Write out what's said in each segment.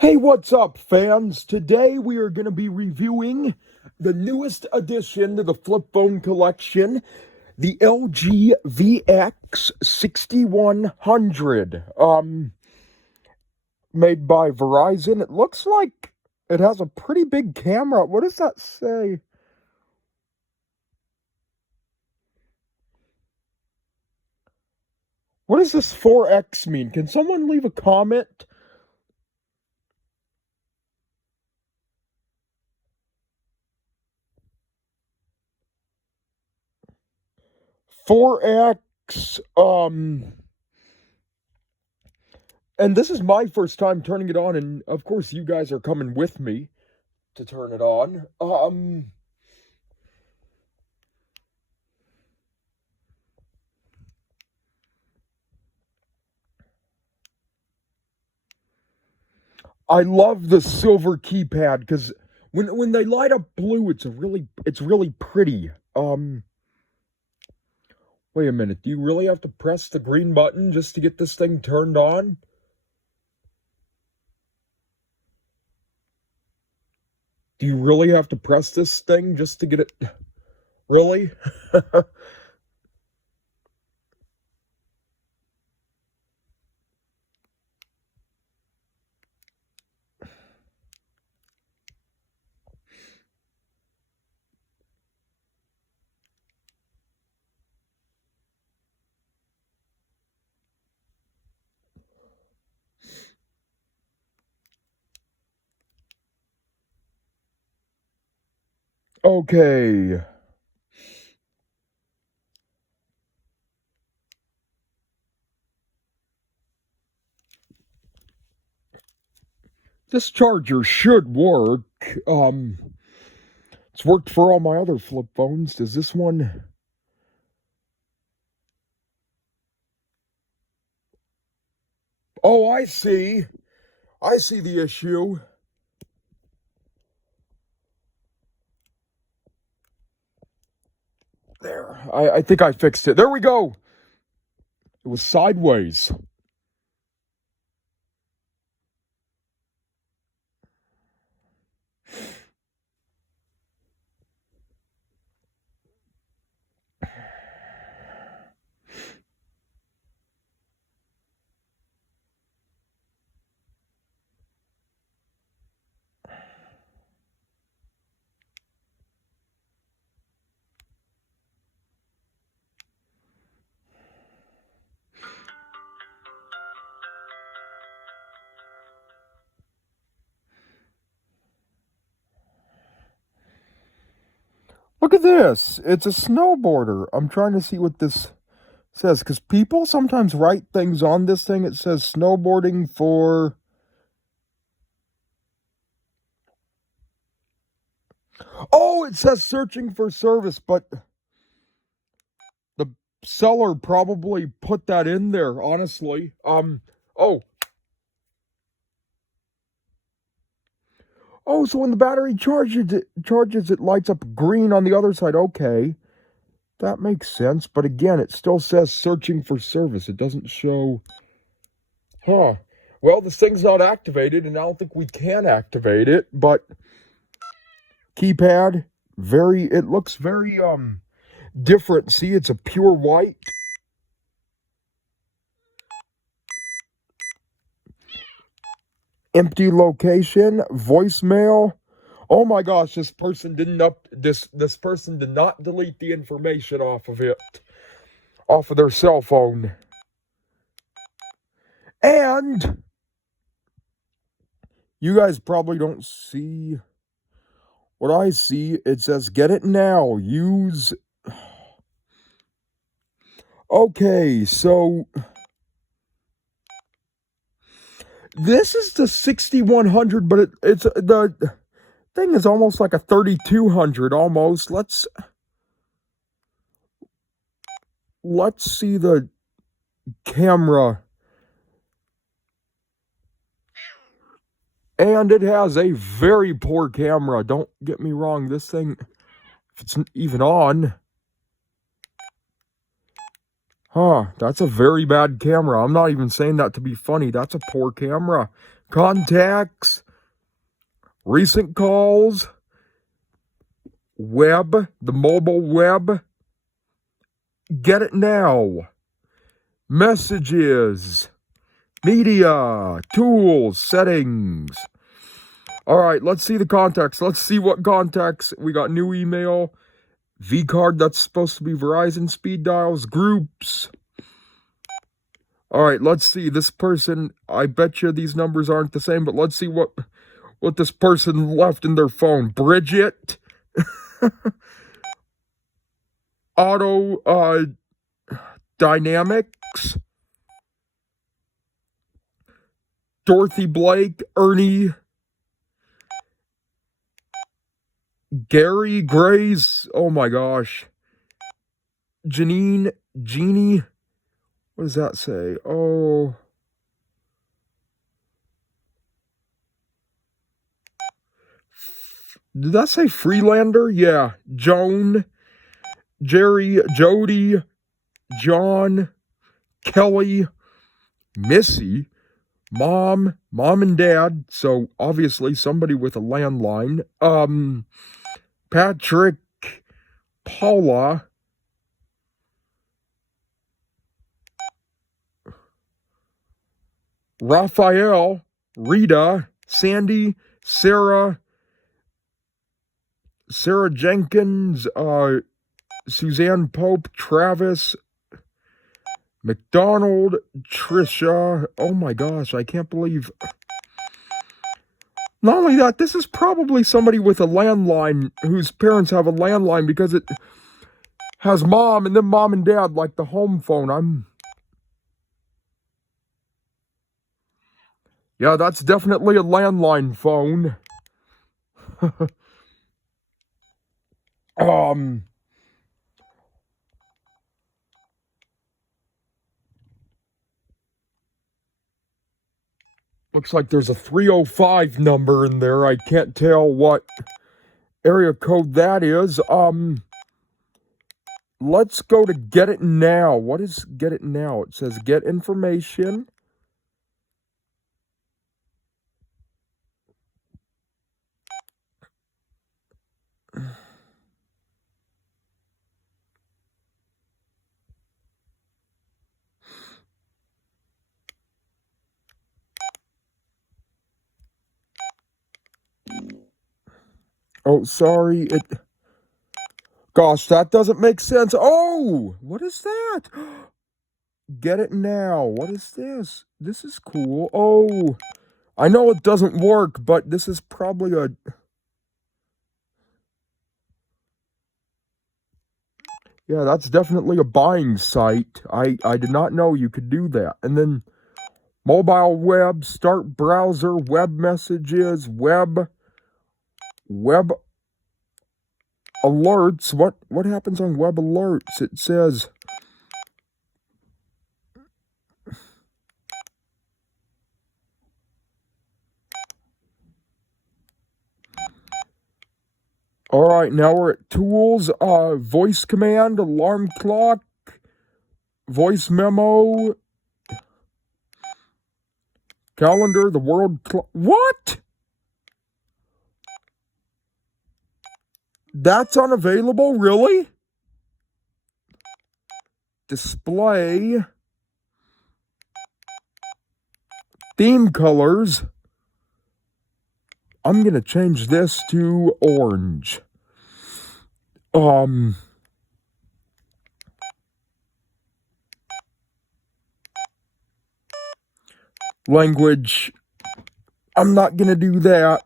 Hey, what's up, fans? Today we are going to be reviewing the newest addition to the flip phone collection, the LG VX 6100. Made by Verizon. It looks like it has a pretty big camera. What does that say? What does this 4X mean? Can someone leave a comment? 4X, and this is my first time turning it on, and of course you guys are coming with me to turn it on. I love the silver keypad because when they light up blue, it's really pretty. Wait a minute. Do you really have to press the green button just to get this thing turned on? Do you really have to press this thing just to get it? Really? Okay. This charger should work. It's worked for all my other flip phones. Does this one? Oh, I see. I see the issue. There. I think I fixed it. There we go. It was sideways. Look at this. It's a snowboarder. I'm trying to see what this says because people sometimes write things on this thing. It says snowboarding for. Oh, it says searching for service, but the seller probably put that in there, honestly. Oh. Oh, so when the battery charges, it lights up green on the other side. Okay. That makes sense, but again, it still says searching for service. It doesn't show. Huh. Well, this thing's not activated, and I don't think we can activate it, but keypad, it looks very, different. See, it's a pure white. Empty location, voicemail. Oh my gosh, this person did not delete the information off of their cell phone. And you guys probably don't see what I see. It says get it now. Use. Okay, so this is the 6100, but it's the thing is almost like a 3200 almost. Let's see the camera. And it has a very poor camera. Don't get me wrong. This thing, if it's even on. Huh, that's a very bad camera. I'm not even saying that to be funny. That's a poor camera. Contacts, recent calls, web, the mobile web. Get it now. Messages, media, tools, settings. All right, let's see the contacts. Let's see what contacts. We got new email, V-card, that's supposed to be Verizon speed dials, groups. All right, let's see. This person, I bet you these numbers aren't the same, but let's see what this person left in their phone. Bridget, Auto Dynamics, Dorothy Blake, Ernie, Gary, Grace, oh my gosh, Janine, Jeannie, what does that say? Oh, did that say Freelander? Yeah, Joan, Jerry, Jody, John, Kelly, Missy, Mom and Dad, so obviously somebody with a landline, Patrick, Paula, Raphael, Rita, Sandy, Sarah Jenkins, Suzanne Pope, Travis, McDonald, Trisha. Oh my gosh, I can't believe. Not only that, this is probably somebody with a landline whose parents have a landline because it has mom and then mom and dad, like the home phone. Yeah, that's definitely a landline phone. Looks like there's a 305 number in there. I can't tell what area code that is. Let's go to Get It Now. What is Get It Now? It says get information. Oh, sorry. Gosh, that doesn't make sense. Oh, what is that? Get It Now. What is this? This is cool. Oh, I know it doesn't work, but this is probably a... Yeah, that's definitely a buying site. I did not know you could do that. And then mobile web, start browser, web messages, web alerts. What happens on web alerts? It says... All right, now we're at tools, voice command, alarm clock, voice memo, calendar, the world clock. What? That's unavailable, really? Display, theme colors. I'm going to change this to orange. Language. I'm not going to do that.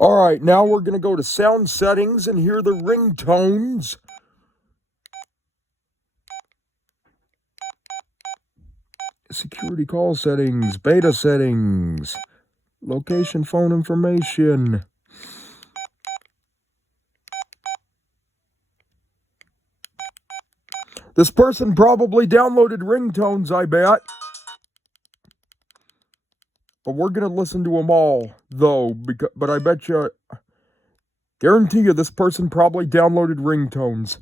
All right, now we're going to go to sound settings and hear the ringtones. Security call settings, beta settings, location phone information. This person probably downloaded ringtones, I bet. But we're going to listen to them all, though. But I bet you, guarantee you, this person probably downloaded ringtones.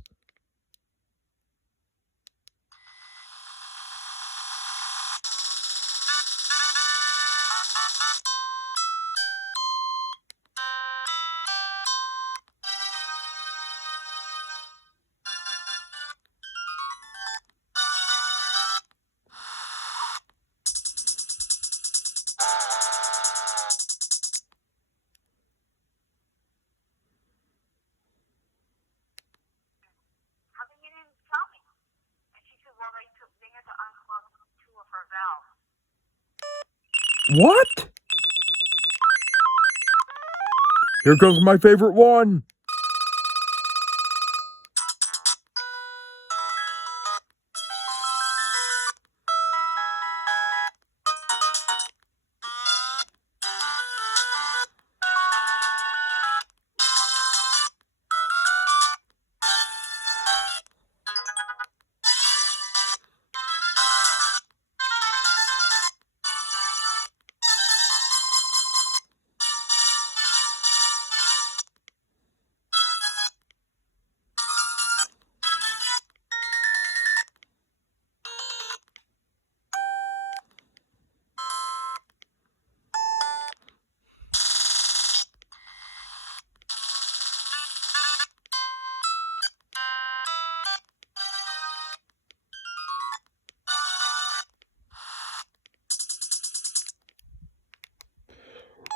What? Here comes my favorite one.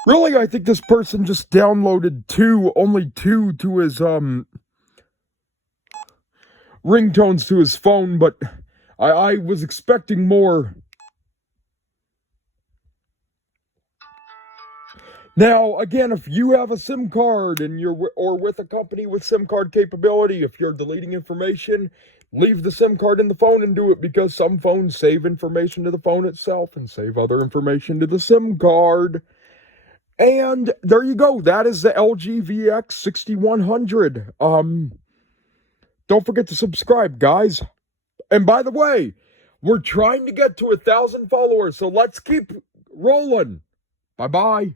Really, I think this person just downloaded only two to his, ringtones to his phone, but I was expecting more. Now, again, if you have a SIM card and or with a company with SIM card capability, if you're deleting information, leave the SIM card in the phone and do it, because some phones save information to the phone itself and save other information to the SIM card. And there you go. That is the LG VX 6100. Don't forget to subscribe, guys. And by the way, we're trying to get to 1,000 followers, so let's keep rolling. Bye-bye.